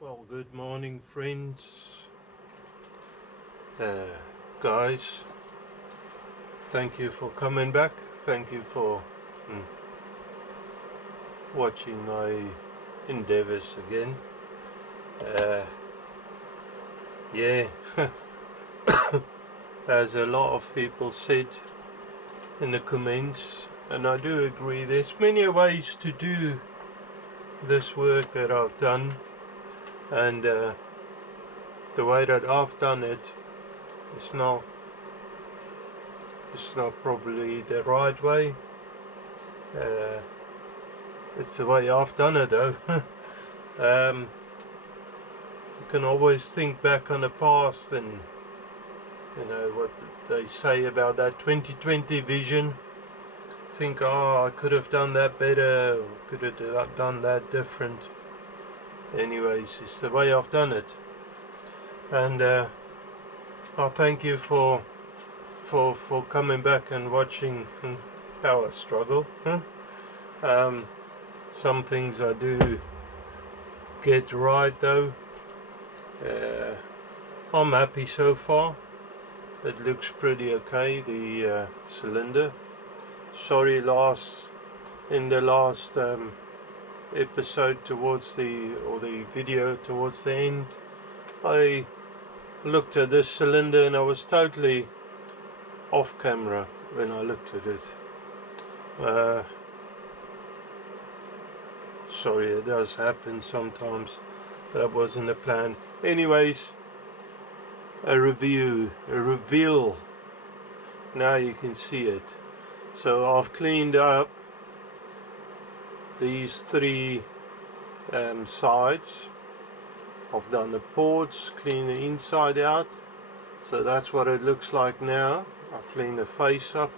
Well, good morning, friends, guys. Thank you for coming back. Thank you for watching my endeavors again. Yeah, as a lot of people said in the comments, and I do agree, there's many ways to do this work that I've done, and the way that I've done it is not probably the right way. It's the way I've done it though. You can always think back on the past and you know what they say about that 2020 vision. Think, oh, I could have done that better, or could have done that different. Anyways, it's the way I've done it, and I thank you for coming back and watching how I struggle. Some things I do get right though. I'm happy so far. It looks pretty okay, the cylinder. Sorry, in the last episode towards the video towards the end, I looked at this cylinder and I was totally off camera when I looked at it. Sorry, it does happen sometimes. That wasn't a plan. Anyways, a reveal. Now you can see it. So I've cleaned up these three sides. I've done the ports, cleaned the inside out. So that's what it looks like now. I've cleaned the face up,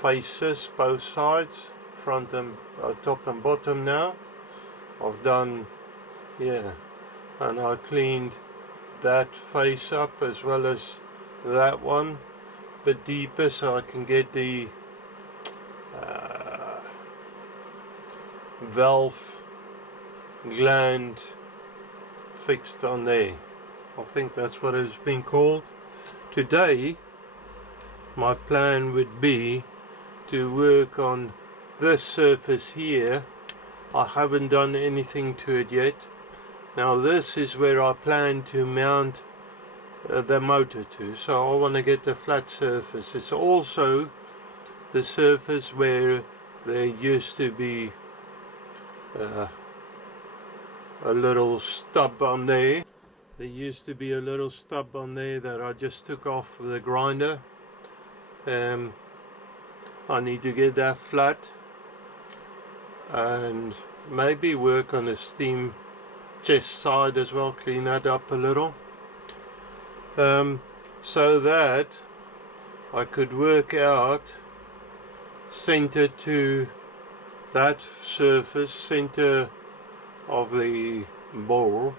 faces, both sides, front and top and bottom now. I've done, yeah, and I cleaned that face up as well as that one, but deeper, so I can get the valve gland fixed on there. I think that's what it's been called. Today my plan would be to work on this surface here. I haven't done anything to it yet. Now this is where I plan to mount the motor to, so I want to get the flat surface. It's also the surface where there used to be a little stub on there. There used to be a little stub on there that I just took off with a grinder. I need to get that flat and maybe work on the steam chest side as well, clean that up a little, so that I could work out center to that surface, center of the ball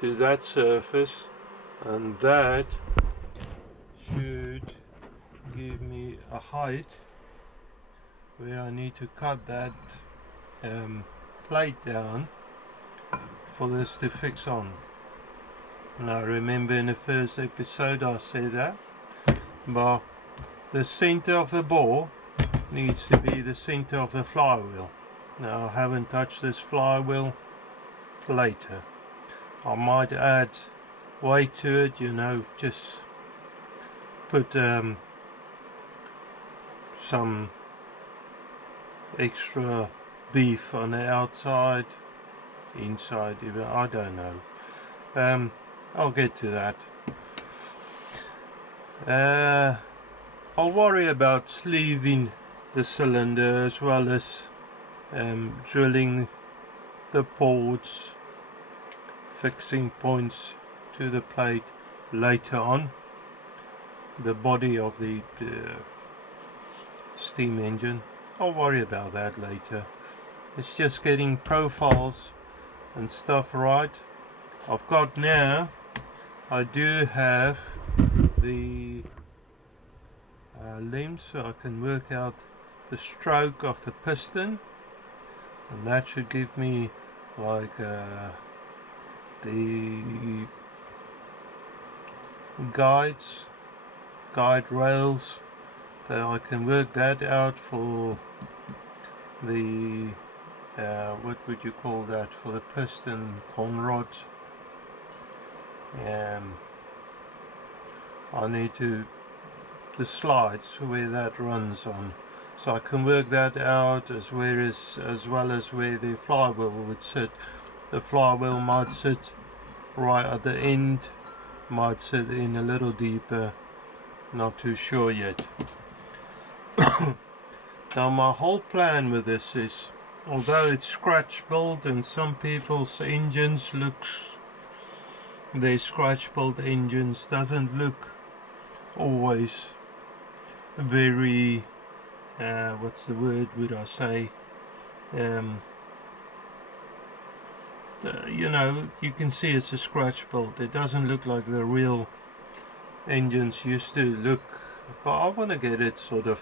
to that surface, and that should give me a height where I need to cut that plate down for this to fix on. Now remember in the first episode I said that, but the center of the ball needs to be the center of the flywheel. Now I haven't touched this flywheel. Later I might add weight to it, you know, just put some extra beef on the outside, inside even, I don't know. I'll get to that. I'll worry about sleeving the cylinder as well as drilling the ports, fixing points to the plate later on. The body of the steam engine, I'll worry about that later. It's just getting profiles and stuff right. I've got now, I do have the length, so I can work out the stroke of the piston, and that should give me like the guide rails, that I can work that out for the what would you call that, for the piston conrod. I need to the slides where that runs on, so I can work that out as well as where the flywheel would sit. The flywheel might sit right at the end, might sit in a little deeper, not too sure yet. Now my whole plan with this is, although it's scratch built and some people's engines their scratch built engines doesn't look always very what's the word would I say, you know, you can see it's a scratch build. It doesn't look like the real engines used to look, but I want to get it sort of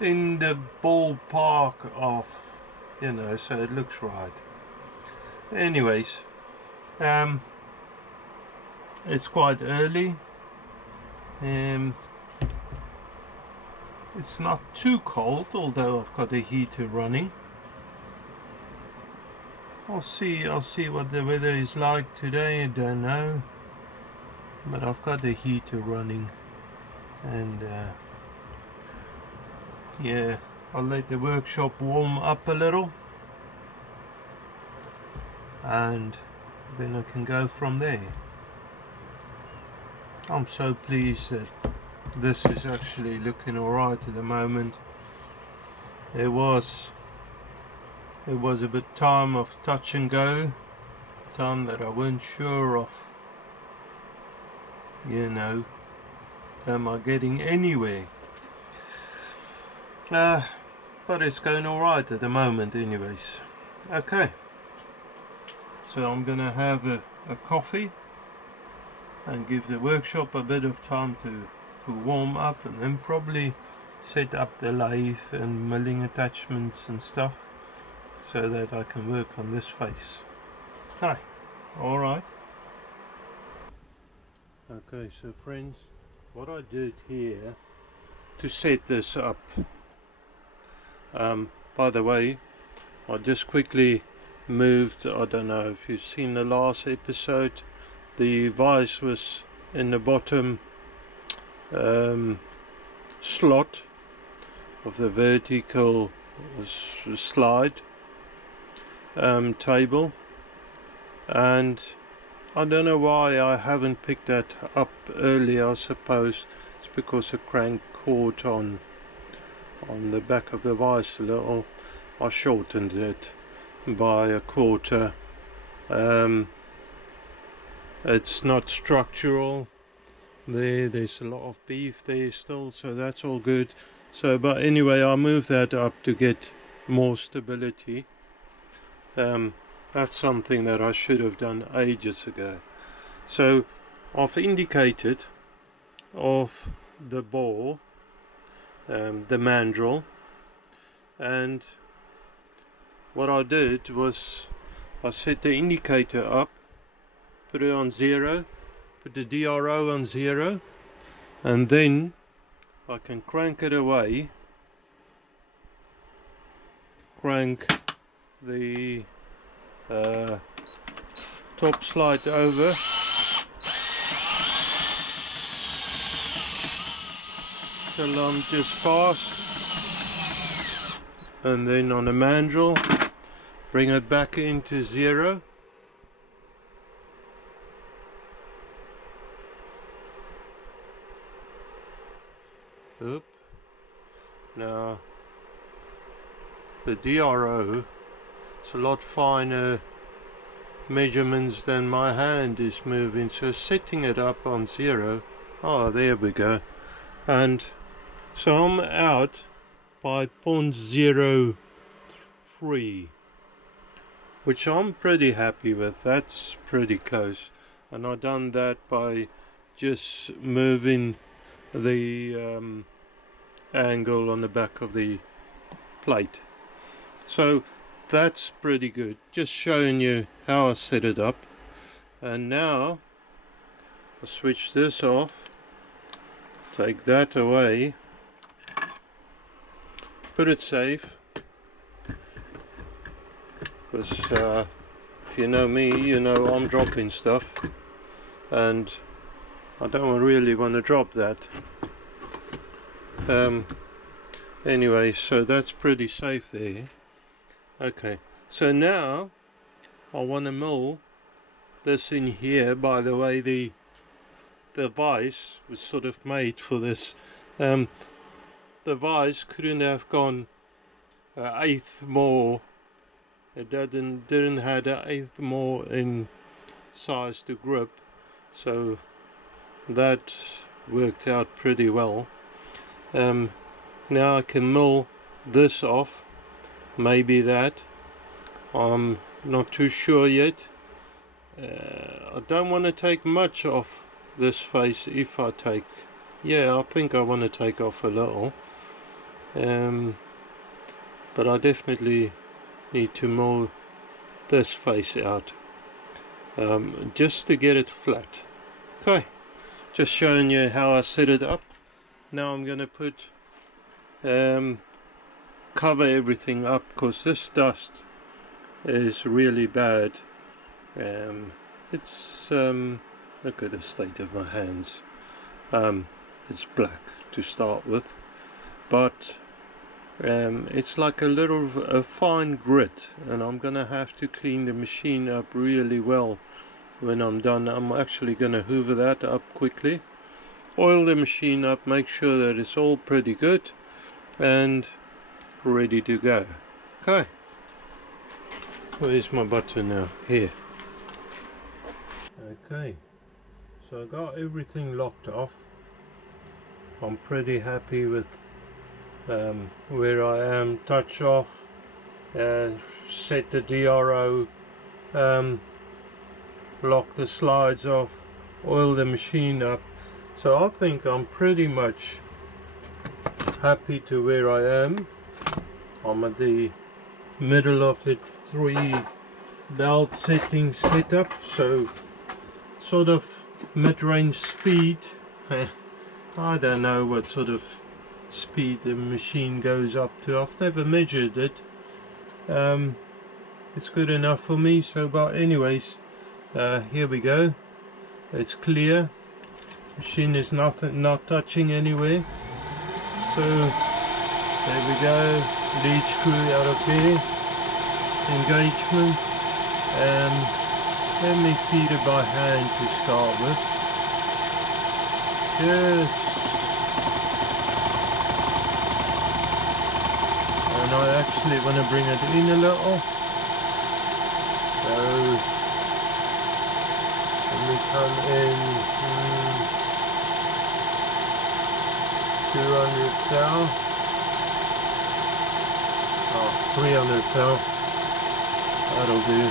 in the ballpark of, you know, so it looks right. Anyways, it's quite early. It's not too cold, although I've got a heater running. I'll see what the weather is like today. I don't know, but I've got the heater running, and yeah, I'll let the workshop warm up a little, and then I can go from there. I'm so pleased that this is actually looking alright at the moment. It was a bit time of touch and go, time that I weren't sure of, you know, am I getting anywhere? But it's going alright at the moment anyways. Okay, so I'm gonna have a coffee and give the workshop a bit of time to warm up, and then probably set up the lathe and milling attachments and stuff, so that I can work on this face. Hi, alright. Okay, so friends, what I did here to set this up, by the way, I just quickly moved, I don't know if you've seen the last episode, the vise was in the bottom slot of the vertical slide table, and I don't know why I haven't picked that up earlier. I suppose it's because the crank caught on the back of the vise a little. I shortened it by a quarter. It's not structural. There's a lot of beef there still, so that's all good. So, but anyway, I moved that up to get more stability. That's something that I should have done ages ago. So I've indicated of the bore, the mandrel, and what I did was I set the indicator up, put it on 0, put the DRO on 0, and then I can crank it away, crank the top slide over, till I'm just fast, and then on the mandrel bring it back into 0. Oop. Now the DRO is a lot finer measurements than my hand is moving, so setting it up on 0, oh there we go, and so I'm out by 0.03, which I'm pretty happy with. That's pretty close, and I've done that by just moving the angle on the back of the plate. So that's pretty good. Just showing you how I set it up. And now I'll switch this off, take that away, put it safe, because if you know me, you know I'm dropping stuff and I don't really want to drop that. Anyway, so that's pretty safe there. Okay, so now I want to mill this in here. By the way, the vise was sort of made for this. The vise couldn't have gone an eighth more. It didn't have an eighth more in size to grip, so that worked out pretty well. Now I can mill this off, maybe that. I'm not too sure yet. I don't want to take much off this face. If I take, yeah, I think I want to take off a little, but I definitely need to mill this face out, just to get it flat. Okay, just showing you how I set it up. Now I'm going to put cover everything up, because this dust is really bad. It's look at the state of my hands. It's black to start with, but it's like a fine grit, and I'm gonna have to clean the machine up really well when I'm done. I'm actually gonna hoover that up quickly, oil the machine up, make sure that it's all pretty good and ready to go. Okay, where's my button now? Here. Okay, so I got everything locked off. I'm pretty happy with where I am. Touch off, set the DRO, lock the slides off, oil the machine up. So I think I'm pretty much happy to where I am. I'm at the middle of the 3 belt settings setup, so sort of mid-range speed. I don't know what sort of speed the machine goes up to. I've never measured it. It's good enough for me. So, but anyways, here we go. It's clear. Machine is not touching anywhere. So there we go. Lead screw out of there. Engagement. Let me feed it by hand to start with. Yes. And I actually want to bring it in a little. So let me come in 200 thou. Oh, 300 thou. That'll do.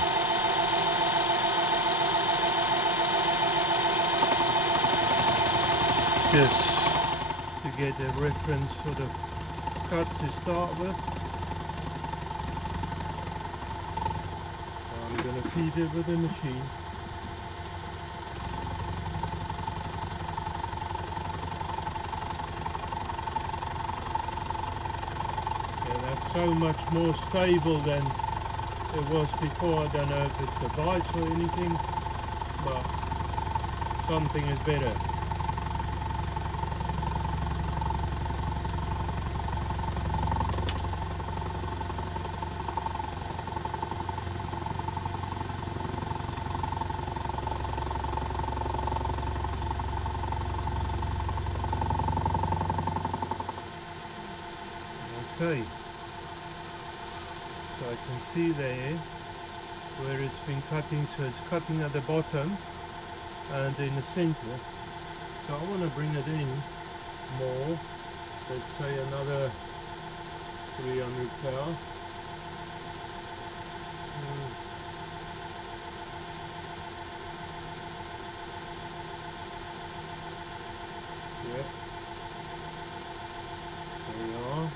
Just to get a reference sort of cut to start with. I'm going to feed it with the machine. Yeah, that's so much more stable than it was before. I don't know if it's the vice or anything, but something is better. Okay, so I can see there where it's been cutting, so it's cutting at the bottom and in the center. So I want to bring it in more, let's say another 300 thou. Yep. There we are.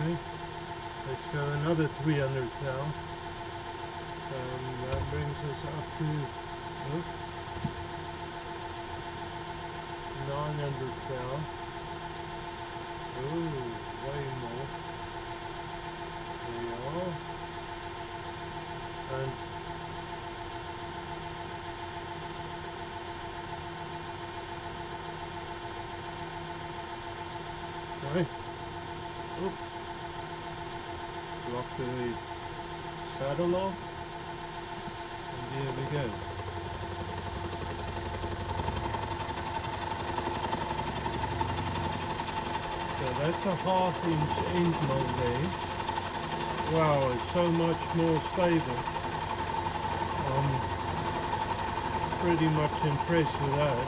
Okay, let's go another 300 thou. That brings us up to 900 thou. Oh, way more. There you are. And okay. Oop. Lock the saddle off. And here we go. So that's a 1/2 inch end mold there. Wow, it's so much more stable. I'm pretty much impressed with that.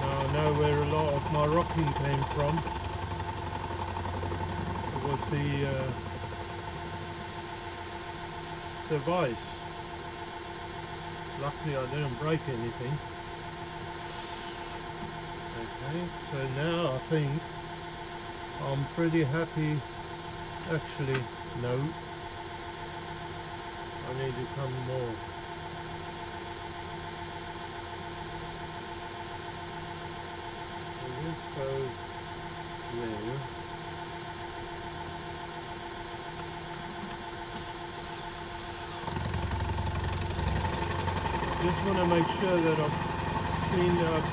Now I know where a lot of my rocking came from. It was the device. Luckily I didn't break anything. Okay, so now I think I'm pretty happy. Actually, no, I need to come more. So let's go there. Just want to make sure that I've cleaned up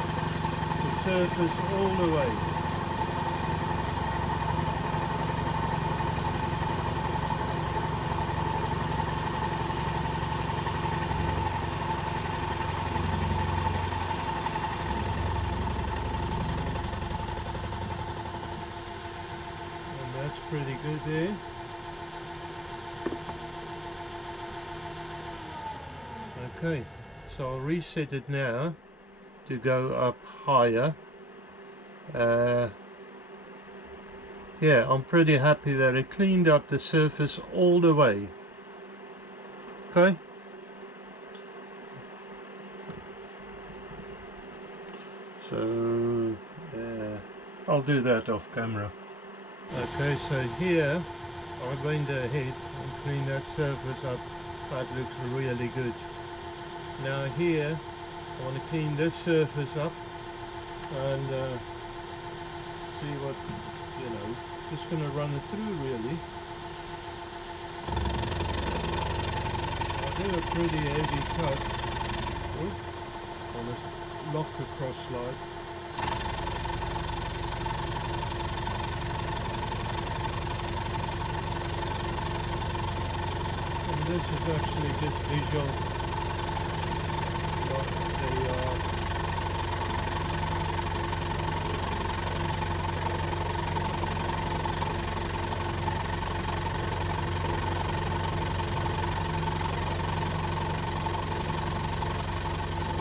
the surface all the way. And that's pretty good there. Okay, so I'll reset it now to go up higher. Yeah, I'm pretty happy that it cleaned up the surface all the way. Okay. So I'll do that off camera. Okay, so here I'm going ahead and clean that surface up. That looks really good. Now here I want to clean this surface up and see what, just going to run it through really. I'll do a pretty heavy cut. On this lock across slide. And this is actually just visual what they are.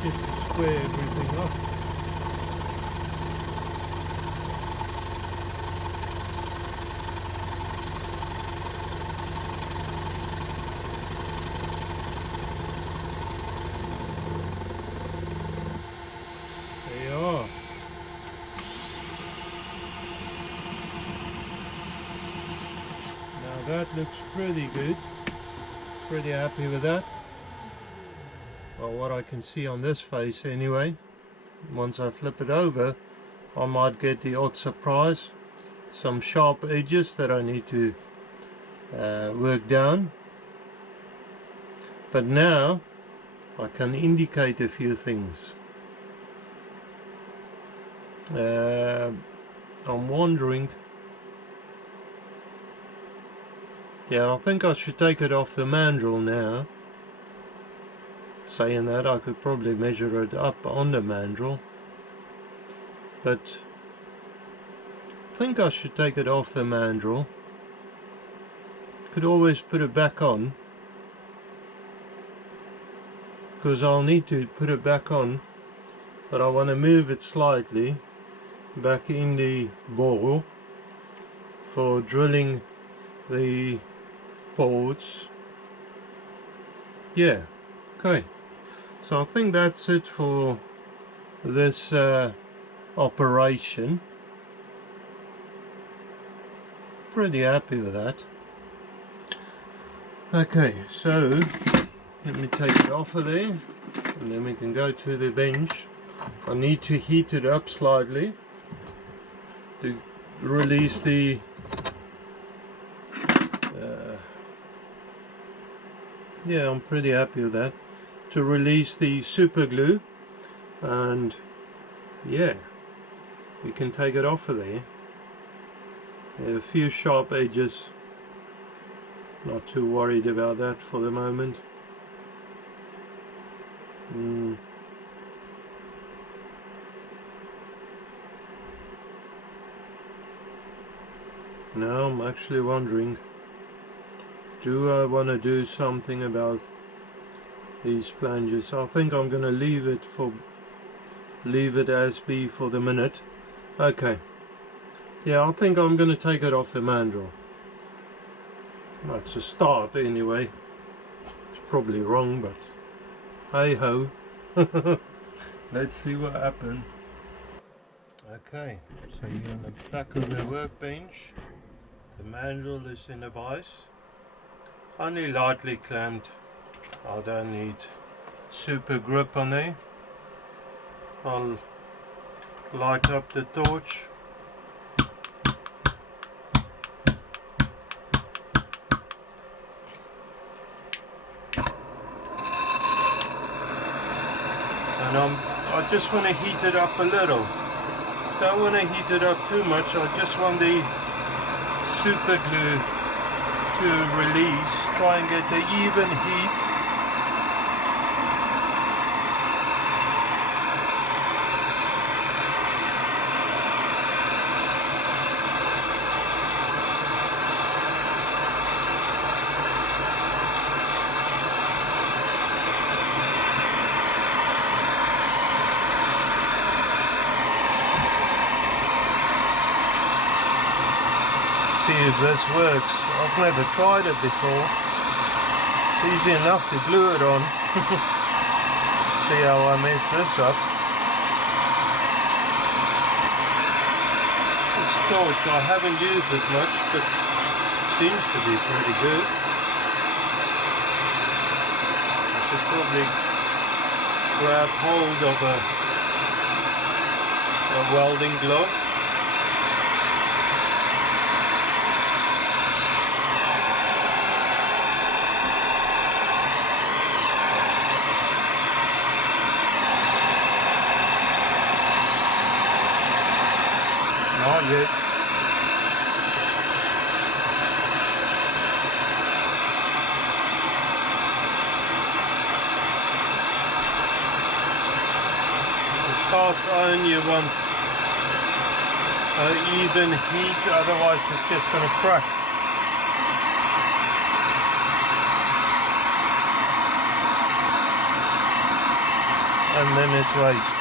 Just to square everything up. There you are. Now that looks pretty good. Pretty happy with that. Well, what I can see on this face anyway. Once I flip it over, I might get the odd surprise. Some sharp edges that I need to work down. But now I can indicate a few things. I'm wondering. Yeah, I think I should take it off the mandrel now. Saying that, I could probably measure it up on the mandrel, but I think I should take it off the mandrel. Could always put it back on, because I'll need to put it back on, but I want to move it slightly back in the bore for drilling the boards. Yeah, okay. So I think that's it for this operation. Pretty happy with that. Okay, so let me take it off of there and then we can go to the bench. I need to heat it up slightly to release the yeah, I'm pretty happy with that, to release the super glue, and yeah, we can take it off of there. A few sharp edges, not too worried about that for the moment. Now I'm actually wondering, do I want to do something about these flanges? I think I'm going to leave it as be for the minute. Okay, yeah, I think I'm going to take it off the mandrel. That's a start anyway. It's probably wrong, but hey ho. Let's see what happens. Okay, so you're on the back of the workbench. The mandrel is in a vise, only lightly clamped. I don't need super grip on there. I'll light up the torch. And I just want to heat it up a little. Don't want to heat it up too much. I just want the super glue to release, try and get the even heat. See if this works. I've never tried it before. It's easy enough to glue it on. See how I mess this up. This torch, I haven't used it much, but seems to be pretty good. I should probably grab hold of a welding glove. Not yet. With cast iron you want even heat, otherwise it's just going to crack. And then it's waste.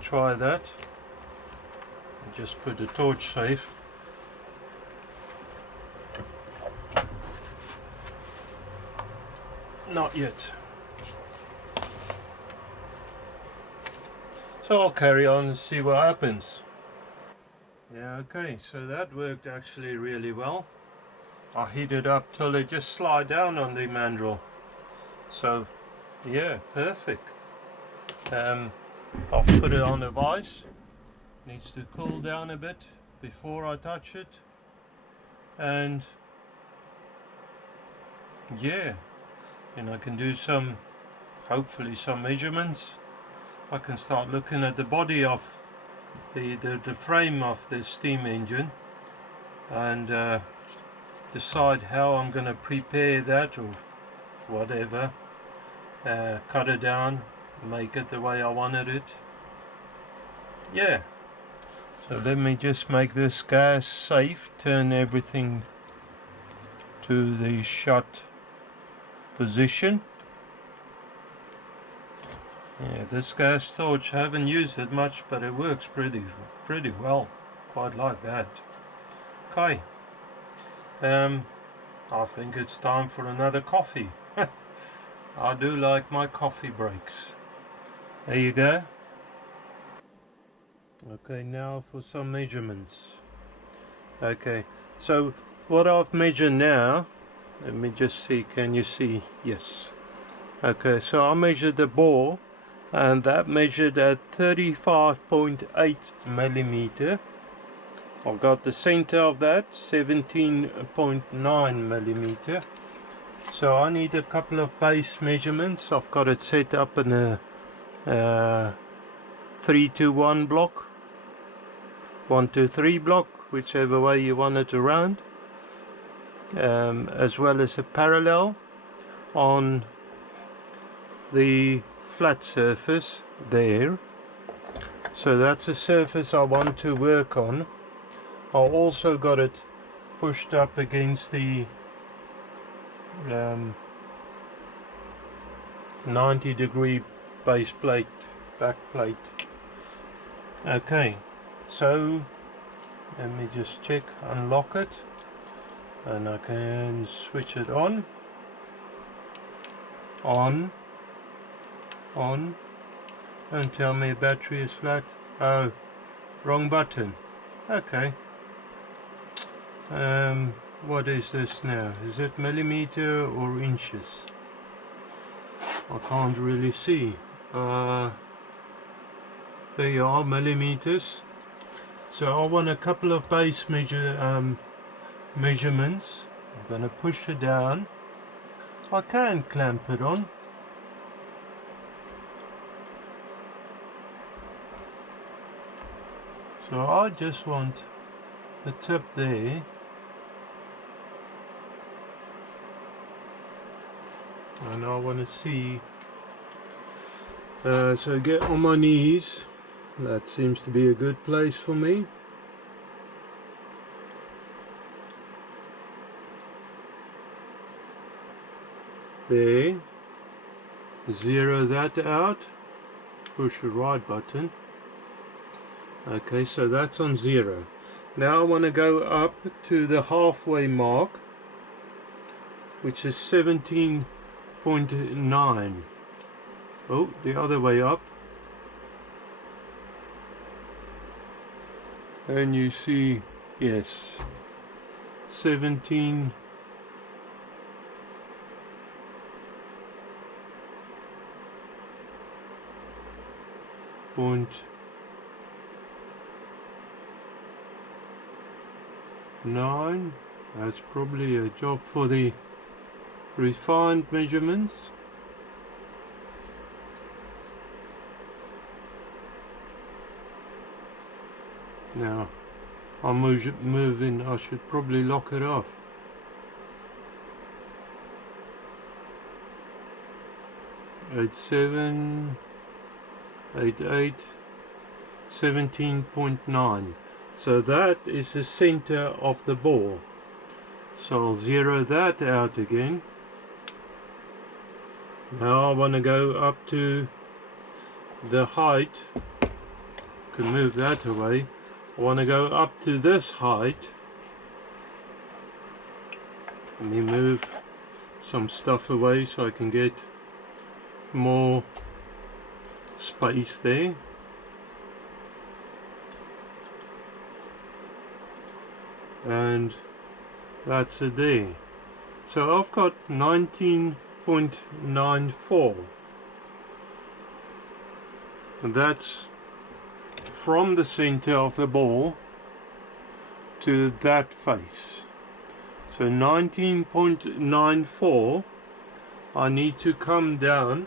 Try that. Just put the torch safe. Not yet. So I'll carry on and see what happens. Yeah, okay, so that worked actually really well. I heat it up till it just slide down on the mandrel. So yeah, perfect. I've put it on a vise. Needs to cool down a bit before I touch it, and yeah, and I can do hopefully some measurements. I can start looking at the body of the frame of the steam engine and decide how I'm going to prepare that or whatever, cut it down, make it the way I wanted it. Yeah, So let me just make this gas safe, turn everything to the shut position. Yeah, this gas torch, I haven't used it much, but it works pretty well. Quite like that. Okay, I think it's time for another coffee. I do like my coffee breaks. There you go. Okay, now for some measurements. Okay, so what I've measured now, let me just see, can you see? Yes. Okay, so I measured the bore, and that measured at 35.8 millimeter. I've got the center of that 17.9 millimeter. So I need a couple of base measurements. I've got it set up in a 3-to-1 block, 1-to-3 block, whichever way you want it around, as well as a parallel on the flat surface there. So that's a surface I want to work on. I also got it pushed up against the 90-degree base plate, back plate. Okay, so let me just check, unlock it, and I can switch it on. Don't tell me battery is flat. Oh, wrong button. Okay. What is this now? Is it millimeter or inches? I can't really see. There you are, millimeters. So I want a couple of base measurements. I'm going to push it down. I can clamp it on. So I just want the tip there. And I want to see, so get on my knees. That seems to be a good place for me. There. Zero that out. Push the right button. Okay, so that's on 0. Now I want to go up to the halfway mark, which is 17.9. Oh, the other way up. And you see, yes, 17. .9. That's probably a job for the refined measurements. Now I'm moving, I should probably lock it off. At 7, 8, 17.9. So that is the center of the bore. So I'll zero that out again. Now I want to go up to the height. Can move that away. I want to go up to this height. Let me move some stuff away so I can get more space there. And that's it there. So I've got 19.94, and that's from the center of the ball to that face. So 19.94, I need to come down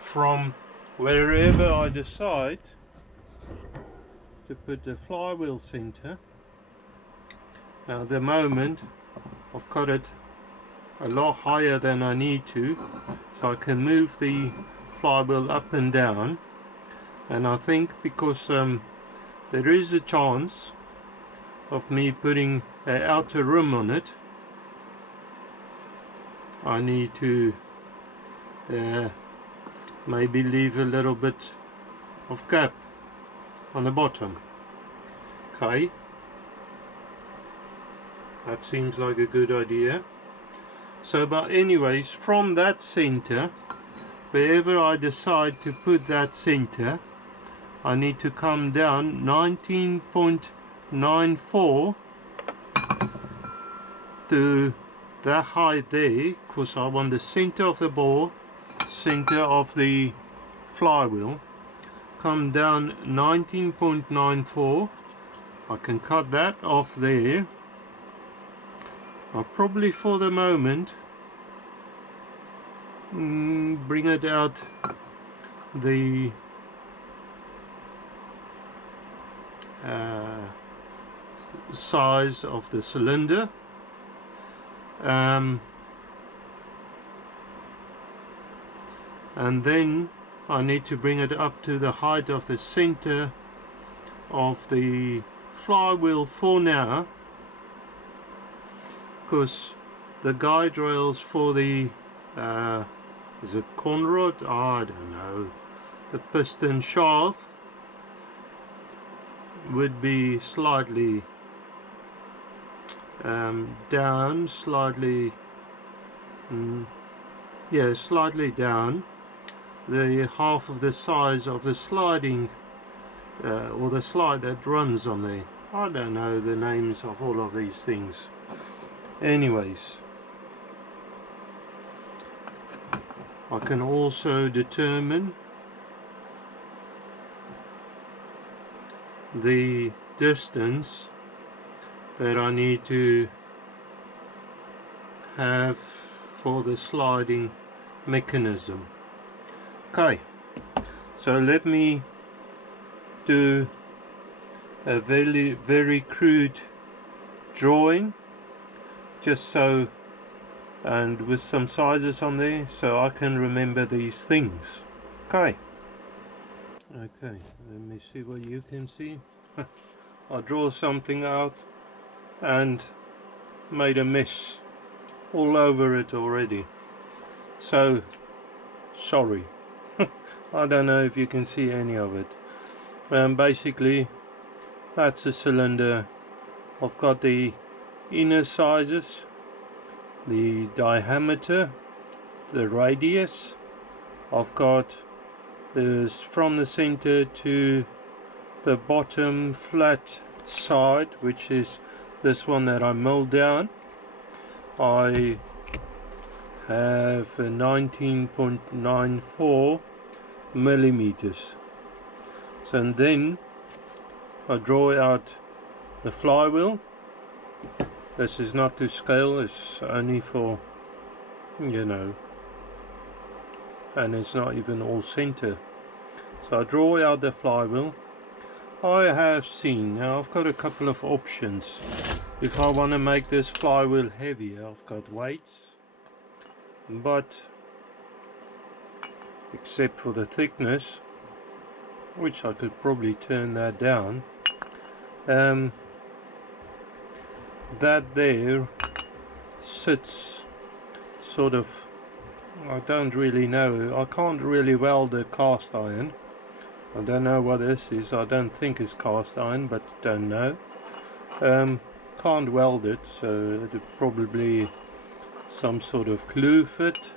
from wherever I decide to put the flywheel center. Now at the moment I've got it a lot higher than I need to, so I can move the flywheel up and down. And I think because there is a chance of me putting an outer rim on it. I need to maybe leave a little bit of gap on the bottom. Okay, that seems like a good idea. So, but anyways, from that center, wherever I decide to put that center, I need to come down 19.94 to that height there, because I want the center of the ball, center of the flywheel, come down 19.94. I can cut that off there. I'll probably for the moment bring it out the size of the cylinder, and then I need to bring it up to the height of the center of the flywheel for now, because the guide rails for the is it conrod? I don't know, the piston shaft would be slightly down, slightly yeah, slightly down, the half of the size of the sliding or the slide that runs on there. I don't know the names of all of these things. Anyways, I can also determine the distance that I need to have for the sliding mechanism. Okay, so let me do a very crude drawing, just so, and with some sizes on there, so I can remember these things. Okay, let me see what you can see. I draw something out and made a mess all over it already, so sorry. I don't know if you can see any of it. Basically, that's a cylinder. I've got the inner sizes, the diameter, the radius. I've got this from the center to the bottom flat side, which is this one that I milled down. I have a 19.94 millimeters. So, and then I draw out the flywheel. This is not to scale, it's only for, you know, and it's not even all center. So I draw out the flywheel. I have seen, now I've got a couple of options. If I want to make this flywheel heavier, I've got weights, but except for the thickness, which I could probably turn that down, that there sits sort of, I don't really know, I can't really weld a cast iron. I don't know what this is. I don't think it's cast iron, but don't know. Can't weld it, so it'd probably some sort of glue fit,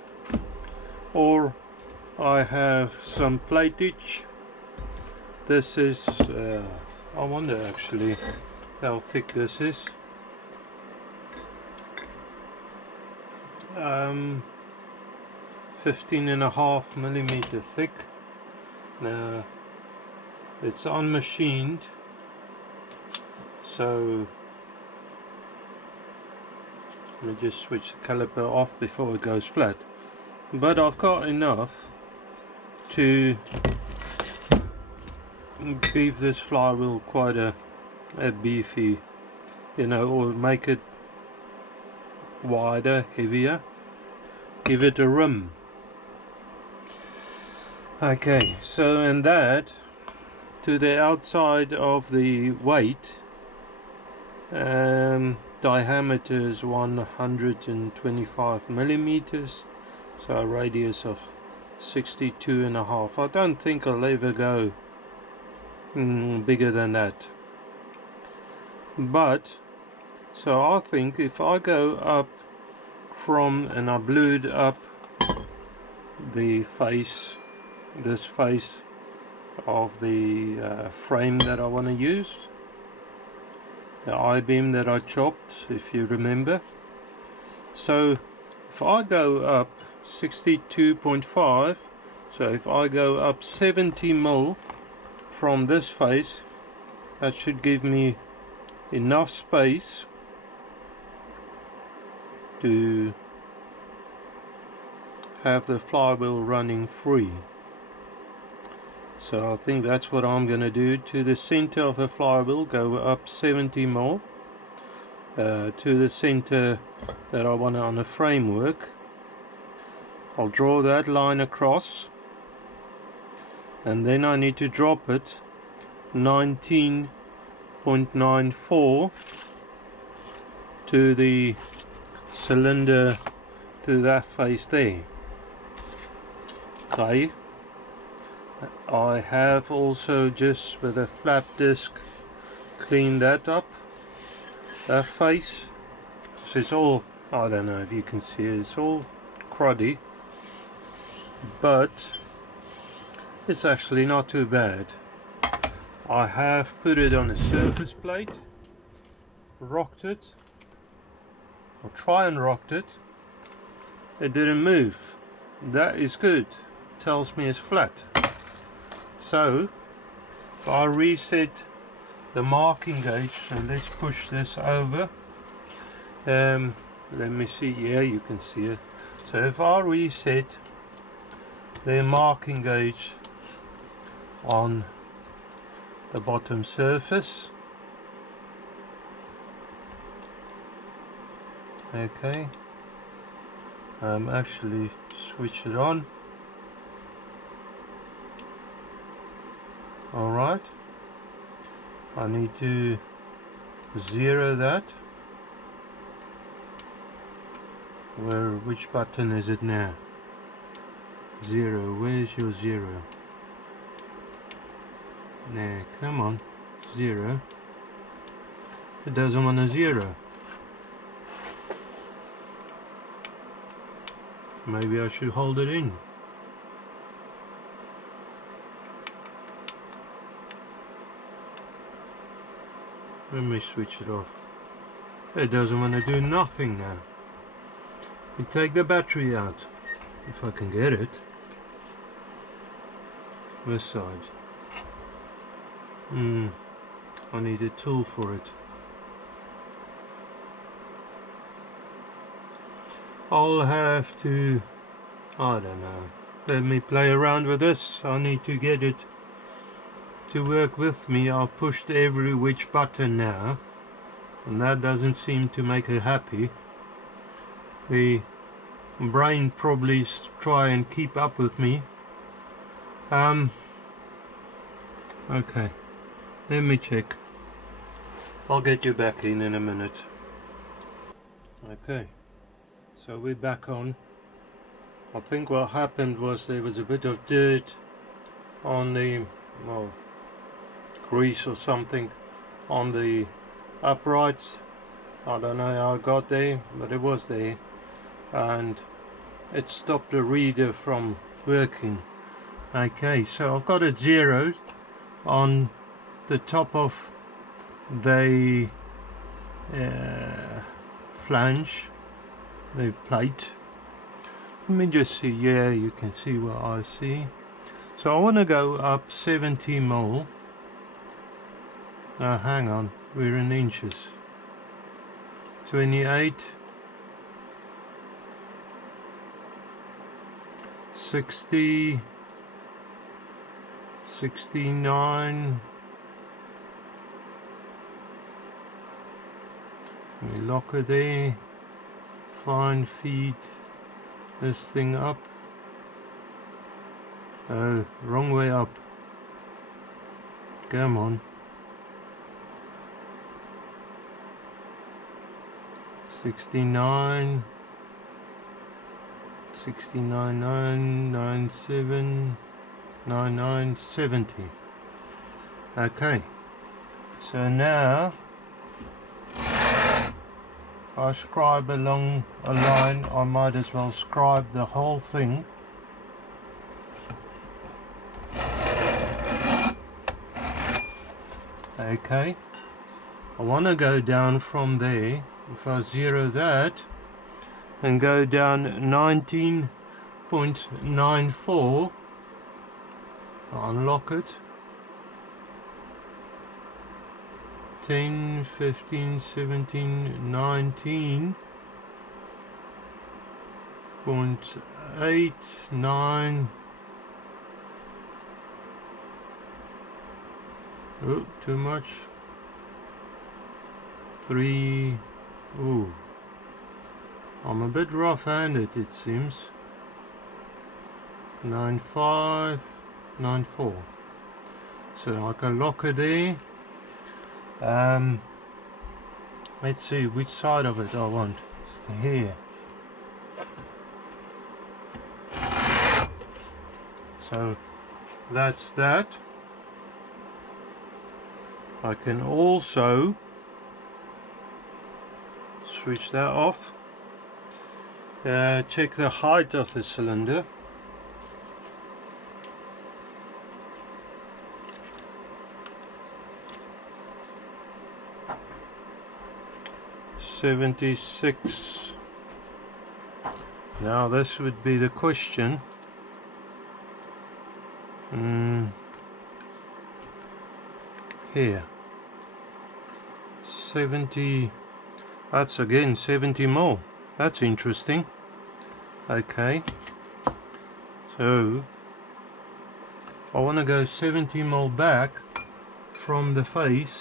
or I have some platage. This is I wonder actually how thick this is. 15.5 millimeter thick. Now it's unmachined, so let me just switch the caliper off before it goes flat. But I've got enough to give this flywheel quite a beefy, you know, or make it wider, heavier, give it a rim. Okay, so and that, to the outside of the weight. Diameter is 125 millimeters, so a radius of 62.5. I don't think I'll ever go bigger than that. But so I think if I go up from, and I glued up the face, this face of the frame that I want to use, the I-beam that I chopped, if you remember. So if I go up 62.5, so if I go up 70 mil from this face, that should give me enough space to have the flywheel running free. So I think that's what I'm going to do. To the center of the flywheel, go up 70 mil to the center that I want on the framework. I'll draw that line across, and then I need to drop it 19.94 to the cylinder, to that face there. Okay, I have also just with a flat disc cleaned that up, that face. So it's all, I don't know if you can see it, it's all cruddy, but it's actually not too bad. I have put it on a surface plate, rocked it, or try and rocked it. It didn't move. That is good. Tells me it's flat. So if I reset the marking gauge, so let's push this over. Let me see. Yeah, you can see it. So if I reset the marking gauge on the bottom surface, okay, actually switch it on. Alright, I need to zero that. Which button is it now? Zero. Where's your zero? Nah, come on, zero. It doesn't want a zero. Maybe I should hold it in. Let me switch it off. It doesn't want to do nothing now. We take the battery out, if I can get it. This side. I need a tool for it. I'll have to, I don't know, let me play around with this. I need to get it to work with me. I've pushed every which button now, and that doesn't seem to make it happy. The brain probably try and keep up with me. Okay, let me check. I'll get you back in a minute. Okay, so we're back on. I think what happened was there was a bit of dirt on the, well, grease or something on the uprights. I don't know how it got there, but it was there, and it stopped the reader from working. Okay, so I've got it zeroed on the top of the flange, the plate. Let me just see. Yeah, you can see what I see. So I want to go up 70 mil. Now hang on, we're in inches. 28, 60, 69. Let me lock it there. Fine, feed this thing up. Oh, wrong way up. Come on. 69, 69, 9, 97, 99, 70. Okay, so now I scribe along a line. I might as well scribe the whole thing. Okay, I want to go down from there. If I zero that and go down 19.94, unlock it. 10, 15, 17, 19.8, 9. Oh, too much. 3. Ooh, I'm a bit rough-handed, it seems. 9.5, 9.4. So I can lock it there. Let's see which side of it I want. It's here. So that's that. I can also switch that off. Check the height of the cylinder. .76. Now this would be the question. Here 70. That's again 70 mil. That's interesting. Okay, so I want to go 70 mil back from the face.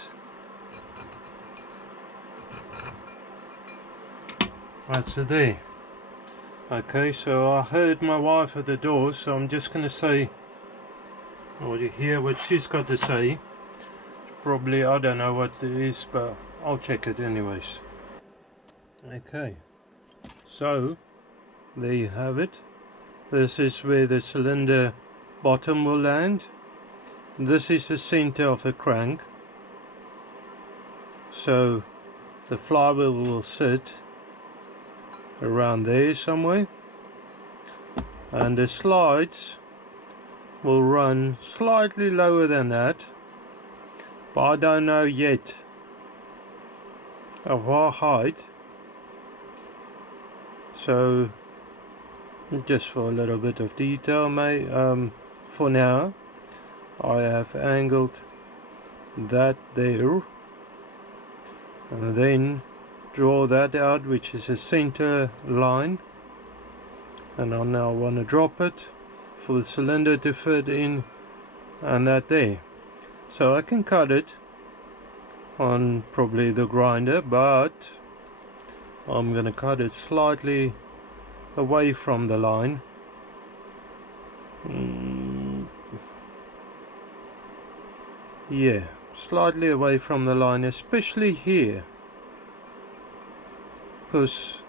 That's it there. Okay, so I heard my wife at the door, so I'm just going to say, or you hear what she's got to say. Probably, I don't know what it is, but I'll check it anyways. Okay, so there you have it. This is where the cylinder bottom will land. This is the center of the crank, so the flywheel will sit around there somewhere, and the slides will run slightly lower than that, but I don't know yet of what height. So just for a little bit of detail, for now I have angled that there, and then draw that out, which is a center line, and I now want to drop it for the cylinder to fit in, and that there. So I can cut it on probably the grinder, but I'm going to cut it slightly away from the line. Yeah, slightly away from the line, especially here, because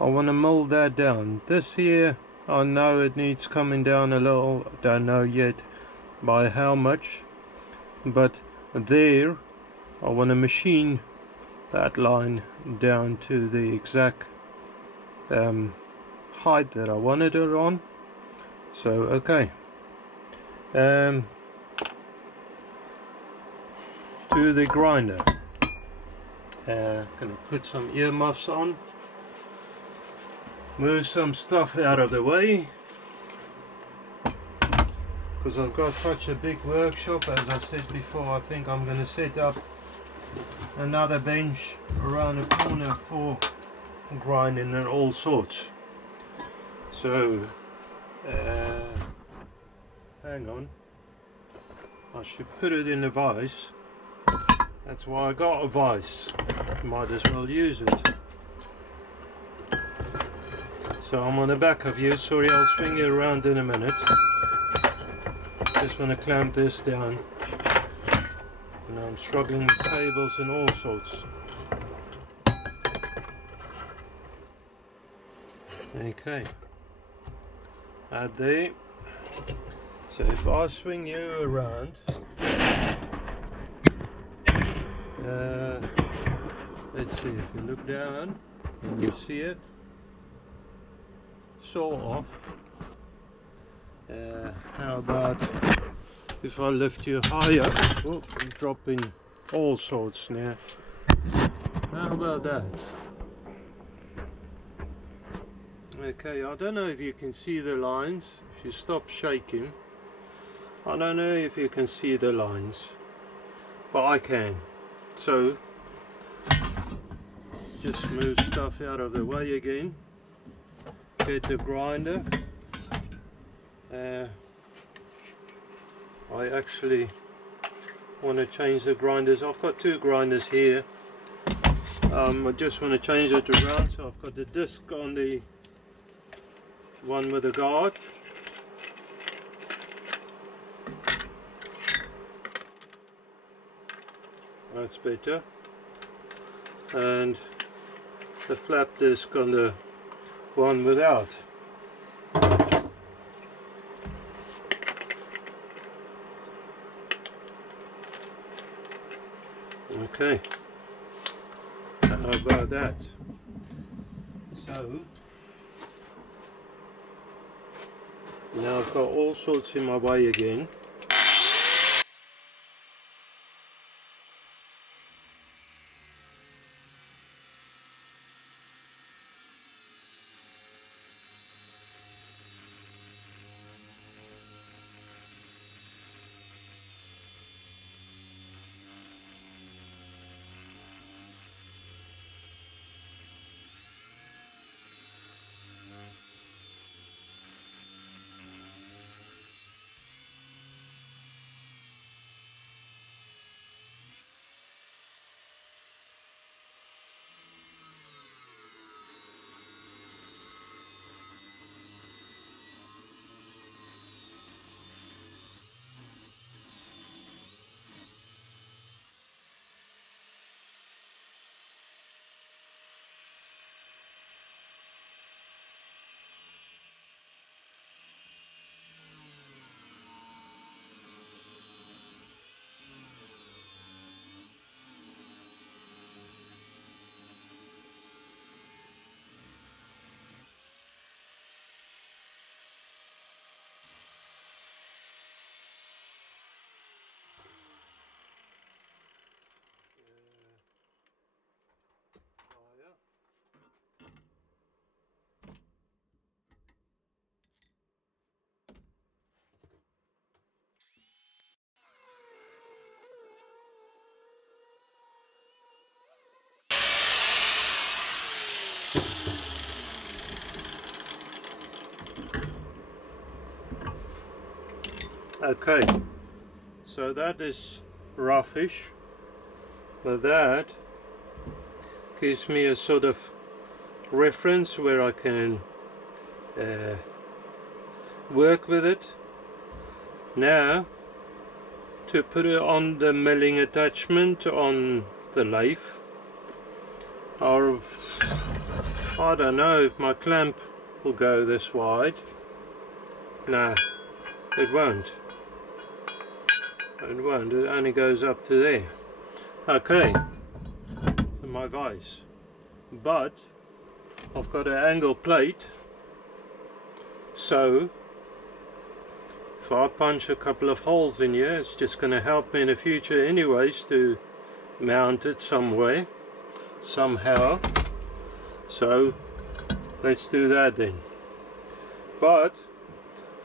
I want to mold that down. This here, I know it needs coming down a little, don't know yet by how much, but there I want to machine that line down to the exact height that I wanted it on. So okay, to the grinder. Gonna put some earmuffs on, move some stuff out of the way, because I've got such a big workshop. As I said before, I think I'm going to set up another bench around the corner for grinding and all sorts. So hang on, I should put it in a vise. That's why I got a vise, might as well use it. So I'm on the back of you, sorry, I'll swing you around in a minute. Just want to clamp this down. And I'm struggling with cables and all sorts. Okay, add there. So if I swing you around, let's see, if you look down and you see it, sort of. How about if I lift you higher? Oh, I'm dropping all sorts now. How about that? Okay, I don't know if you can see the lines. If you stop shaking, I don't know if you can see the lines, but I can. So just move stuff out of the way again. Get the grinder. I actually want to change the grinders. I've got two grinders here. I just want to change it around. So I've got the disc on the one with the guard. That's better. And the flap disc on the one without. Okay, how about that? So now I've got all sorts in my way again. Okay, so that is roughish, but that gives me a sort of reference where I can work with it. Now to put it on the milling attachment on the lathe, or I don't know if my clamp will go this wide. No, it won't. It won't, it only goes up to there. Okay, my vise. But I've got an angle plate, so if I punch a couple of holes in here, it's just going to help me in the future anyways to mount it somewhere, somehow. So let's do that then. But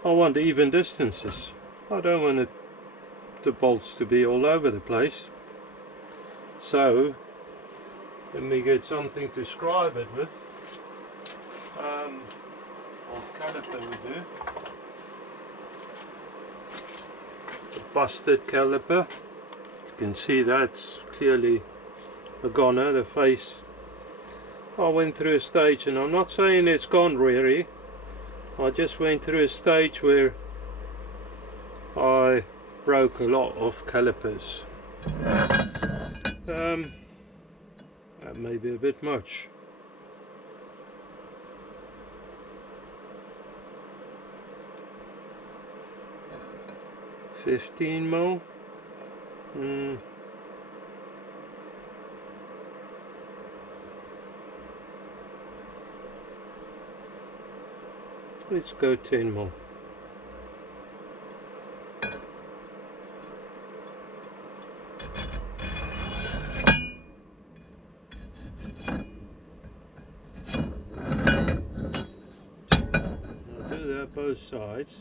I want even distances. I don't want the bolts to be all over the place. So let me get something to scribe it with. What caliper we do? A busted caliper. You can see that's clearly a goner, the face. I went through a stage, and I'm not saying it's gone really. I just went through a stage where I broke a lot of calipers. That may be a bit much. $15 mil. Let's go 10 mil. I'll do that both sides.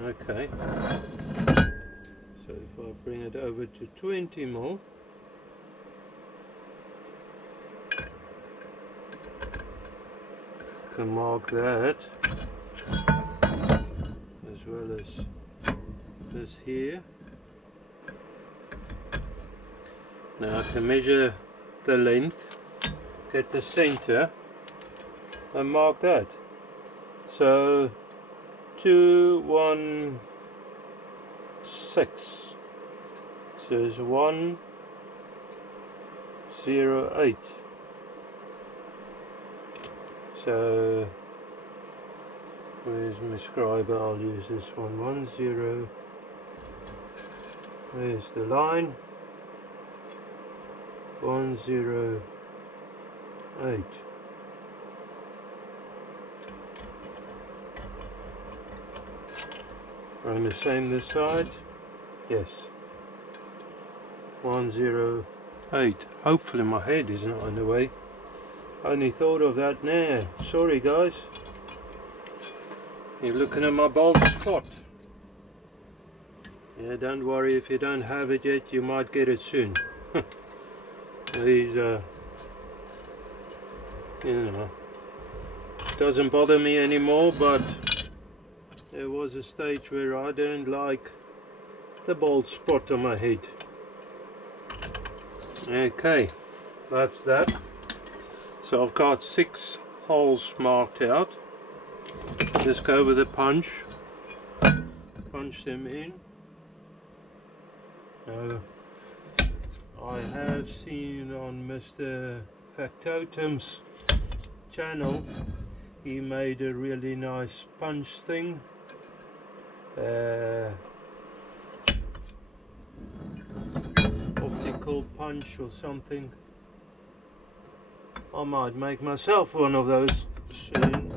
Okay. So if I bring it over to 20 mil, I can mark that as well as this here. Now I can measure the length, get the center and mark that. So 216, so it's 108. So where's my scribe? I'll use this one. 10. There's the line. 108. And the same this side. Yes. 108. Hopefully my head is not in the way. I only thought of that now. Sorry guys. You're looking at my bald spot. Yeah, don't worry, if you don't have it yet, you might get it soon. These you know, doesn't bother me anymore, but there was a stage where I didn't like the bald spot on my head. Okay, that's that. So I've got 6 holes marked out. Just go with a punch them in. I have seen on Mr. Factotum's channel, he made a really nice punch thing. Optical punch or something. I might make myself one of those soon.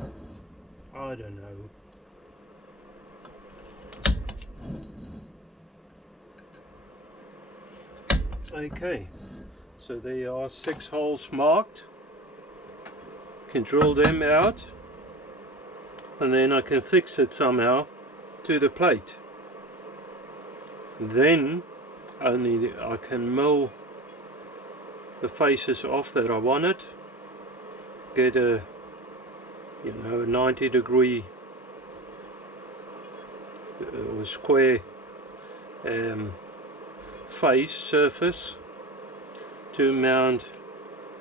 I don't know. Okay, so there are 6 holes marked. Can drill them out, and then I can fix it somehow to the plate. Then only I can mill the faces off that I wanted, get a 90-degree or square face surface to mount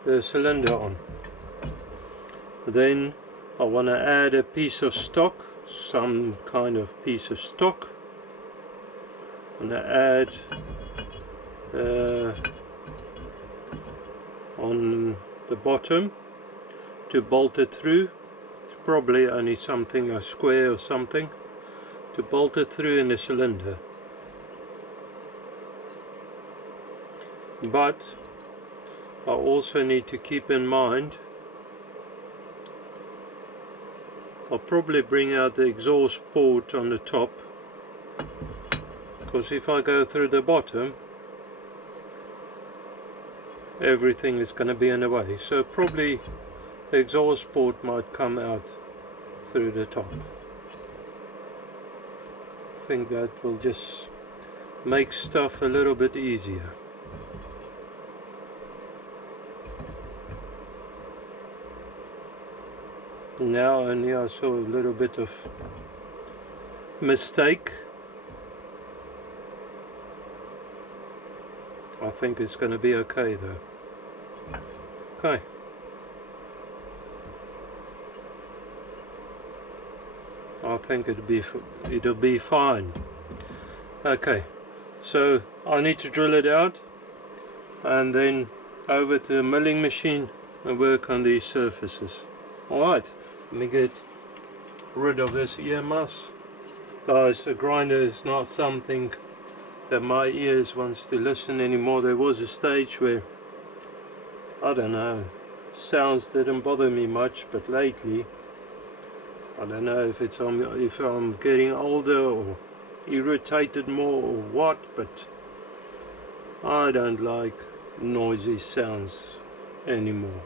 the cylinder on. Then I want to add a piece of stock, some kind of piece of stock. I'm going to add on the bottom to bolt it through. It's probably only something, a square or something, to bolt it through in the cylinder. But I also need to keep in mind, I'll probably bring out the exhaust port on the top, because if I go through the bottom, everything is going to be in the way. So probably the exhaust port might come out through the top. I think that will just make stuff a little bit easier. Now only I saw a little bit of mistake. I think it's going to be okay though. Okay. I think it'll be fine. Okay. So I need to drill it out and then over to a milling machine and work on these surfaces. Alright, let me get rid of this earmuffs. Guys, a grinder is not something that my ears wants to listen anymore. There was a stage where, I don't know, sounds didn't bother me much, but lately, I don't know if I'm getting older or irritated more or what, but I don't like noisy sounds anymore.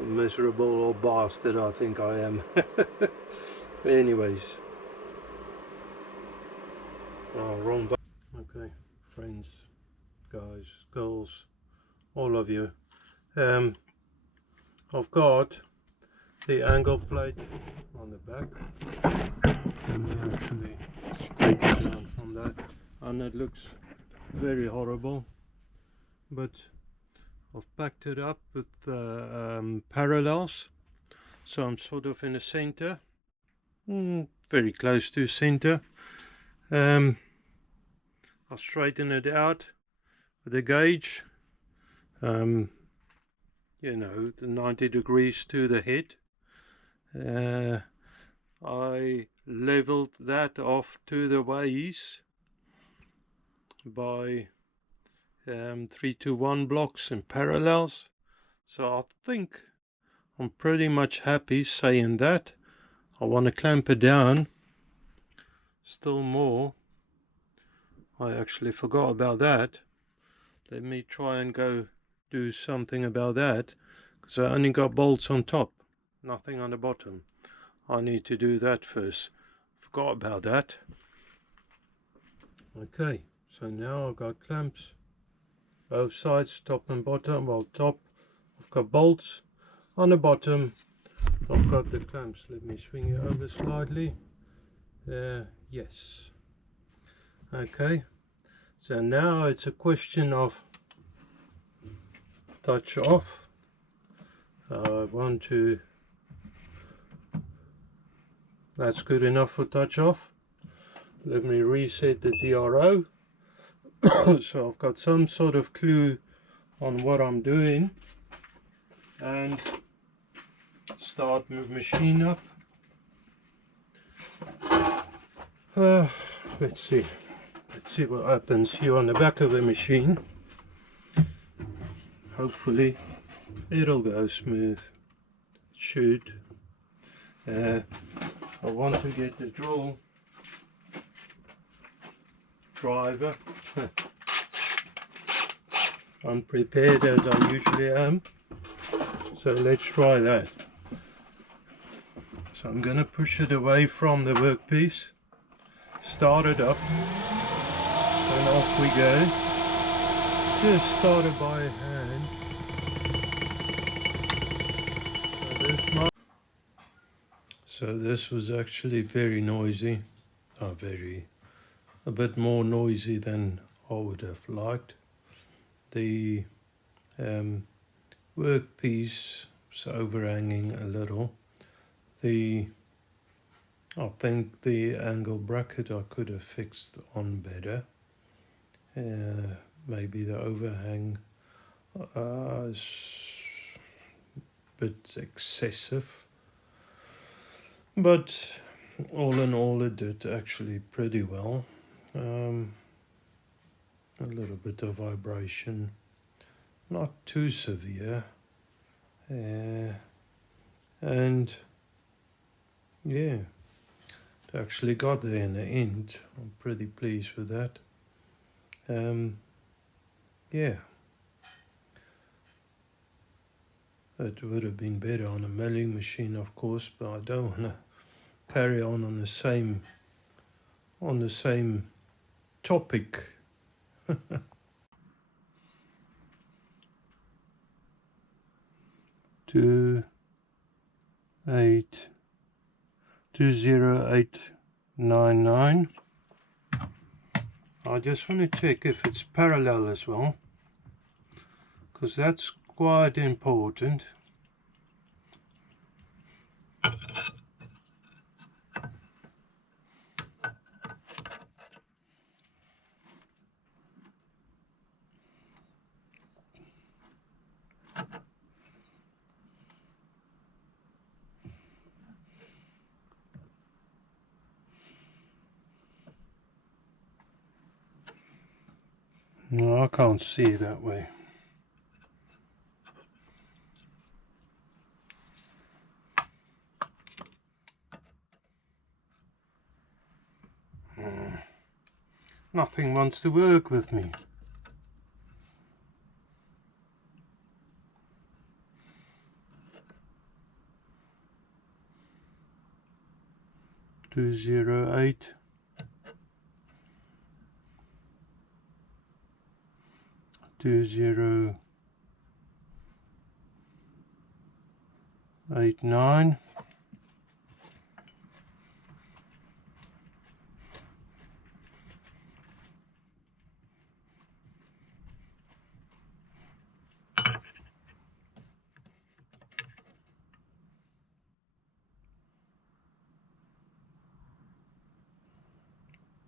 Miserable old bastard I think I am. Anyways, wrong button. Okay, friends, guys, girls, all of you, I've got the angle plate on the back. Let me actually take it down from that, and it looks very horrible, but I've packed it up with parallels, so I'm sort of in the center, very close to center. I'll straighten it out with a gauge, you know, the 90 degrees to the head. I leveled that off to the ways by 3-to-1 blocks in parallels, so I think I'm pretty much happy saying that. I want to clamp it down still more. I actually forgot about that. Let me try and go do something about that, because I only got bolts on top, nothing on the bottom. I need to do that first. Forgot about that. Okay, so now I've got clamps both sides, top and bottom. Well, top I've got bolts, on the bottom I've got the clamps. Let me swing it over slightly. Yes. Okay, so now it's a question of touch off. I want to, that's good enough for touch off. Let me reset the DRO. So I've got some sort of clue on what I'm doing, and start the machine up. Let's see what happens here on the back of the machine. Hopefully it'll go smooth. It should. I want to get the drill driver unprepared as I usually am, so let's try that. So I'm going to push it away from the workpiece, start it up, and off we go. Just started by hand. So this was actually very noisy, a bit more noisy than I would have liked. The workpiece was overhanging a little. I think the angle bracket I could have fixed on better. Maybe the overhang is a bit excessive, but all in all it did actually pretty well. A little bit of vibration, not too severe, and yeah, it actually got there in the end. I'm pretty pleased with that. Yeah, it would have been better on a milling machine, of course, but I don't want to carry on the same topic. 20899. I just want to check if it's parallel as well, because that's quite important. No, I can't see that way. Nothing wants to work with me. Two 208 2089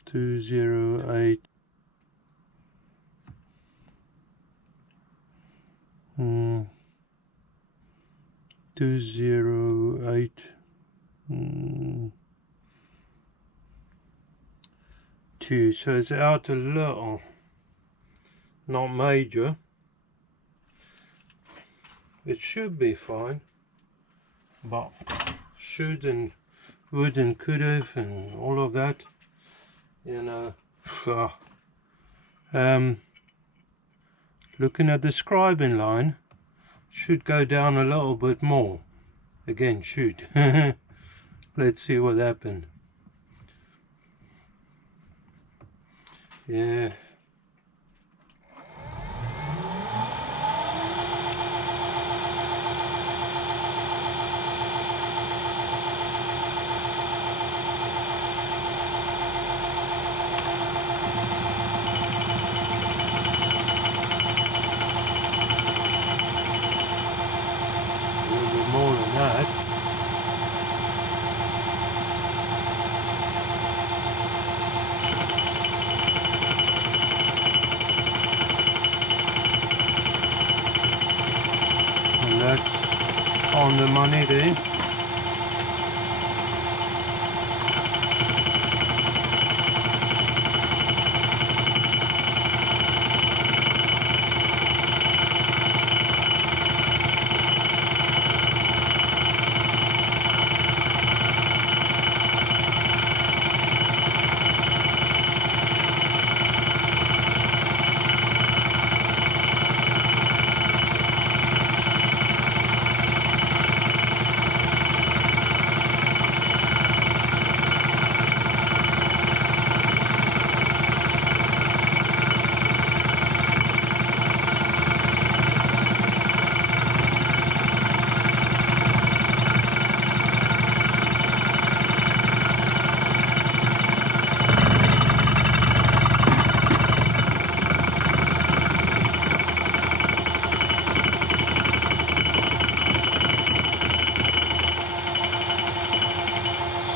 208 208 2, so it's out a little, not major. It should be fine, but should and would and could have and all of that, you know. Looking at the scribing line, should go down a little bit more. Again, should. Let's see what happened. Yeah. More than that. And that's on the money there.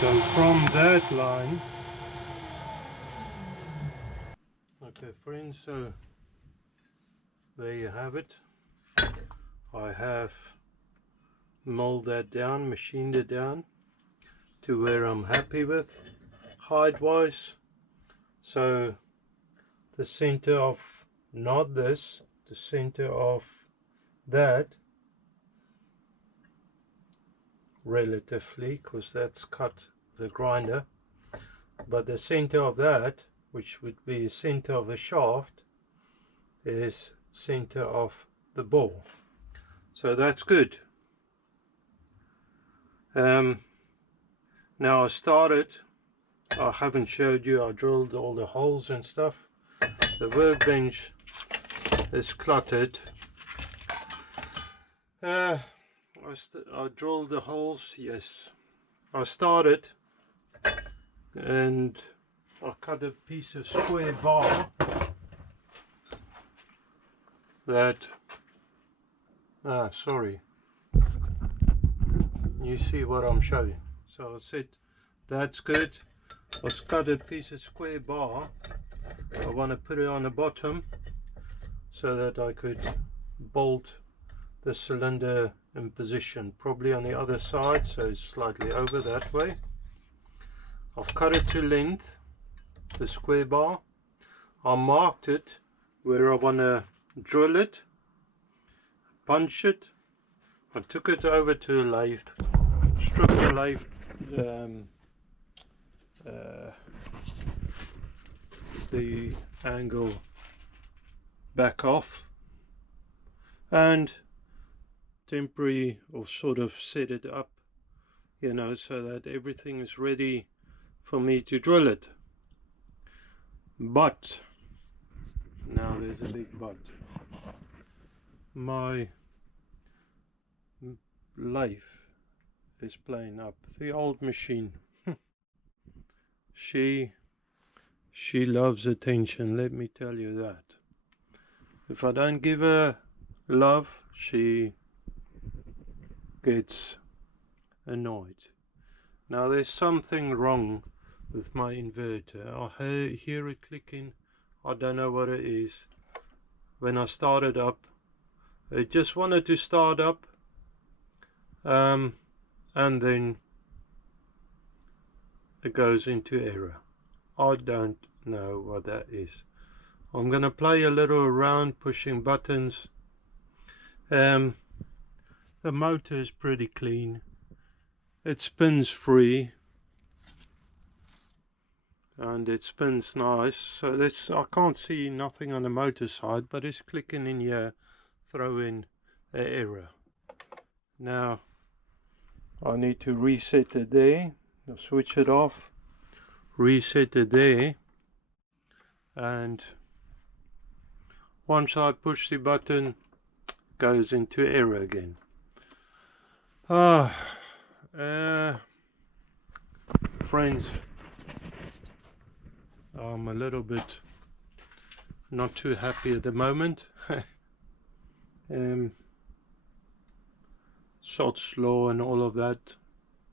So from that line, okay friends, so there you have it. I have molded that down, machined it down to where I'm happy with height wise. So the center of, not this, the center of that, relatively, because that's cut the grinder, but the center of that, which would be center of the shaft, is center of the ball. So that's good. Now I started, I haven't showed you, I drilled all the holes and stuff. The workbench is cluttered. I drilled the holes, yes. I started and I cut a piece of square bar that, sorry, you see what I'm showing. So I said, that's good. I cut a piece of square bar. I want to put it on the bottom so that I could bolt the cylinder in position, probably on the other side, so it's slightly over that way. I've cut it to length, the square bar. I marked it where I want to drill it, punch it. I took it over to the lathe, stripped the lathe the angle back off, and temporary or sort of set it up, you know, so that everything is ready for me to drill it. But now there's a big but. My lathe is playing up. The old machine. She loves attention, let me tell you that. If I don't give her love, she gets annoyed. Now there's something wrong with my inverter. I hear it clicking. I don't know what it is. When I started up, it just wanted to start up, and then it goes into error. I don't know what that is. I'm gonna play a little around pushing buttons. The motor is pretty clean. It spins free and it spins nice. So this, I can't see nothing on the motor side, but it's clicking in here, throwing an error. Now I need to reset it there. I'll switch it off, reset it there, and once I push the button, it goes into error again. Friends, I'm a little bit not too happy at the moment. Sod's law and all of that,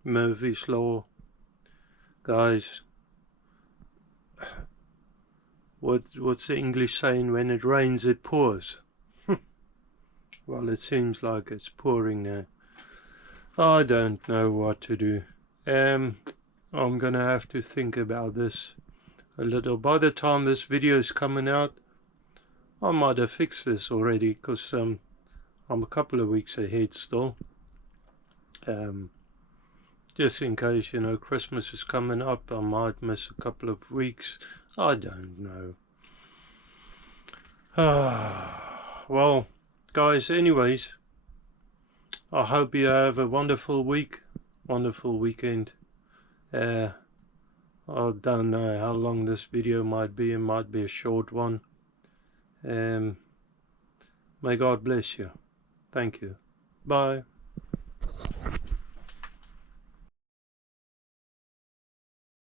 Murphy's law, guys. What's the English saying? When it rains it pours. Well, it seems like it's pouring now. I don't know what to do. I'm gonna have to think about this a little. By the time this video is coming out, I might have fixed this already, because I'm a couple of weeks ahead still. Just in case, you know, Christmas is coming up, I might miss a couple of weeks. I don't know. Well, guys, anyways, I hope you have a wonderful week, wonderful weekend. I don't know how long this video might be. It might be a short one. May God bless you. Thank you. Bye.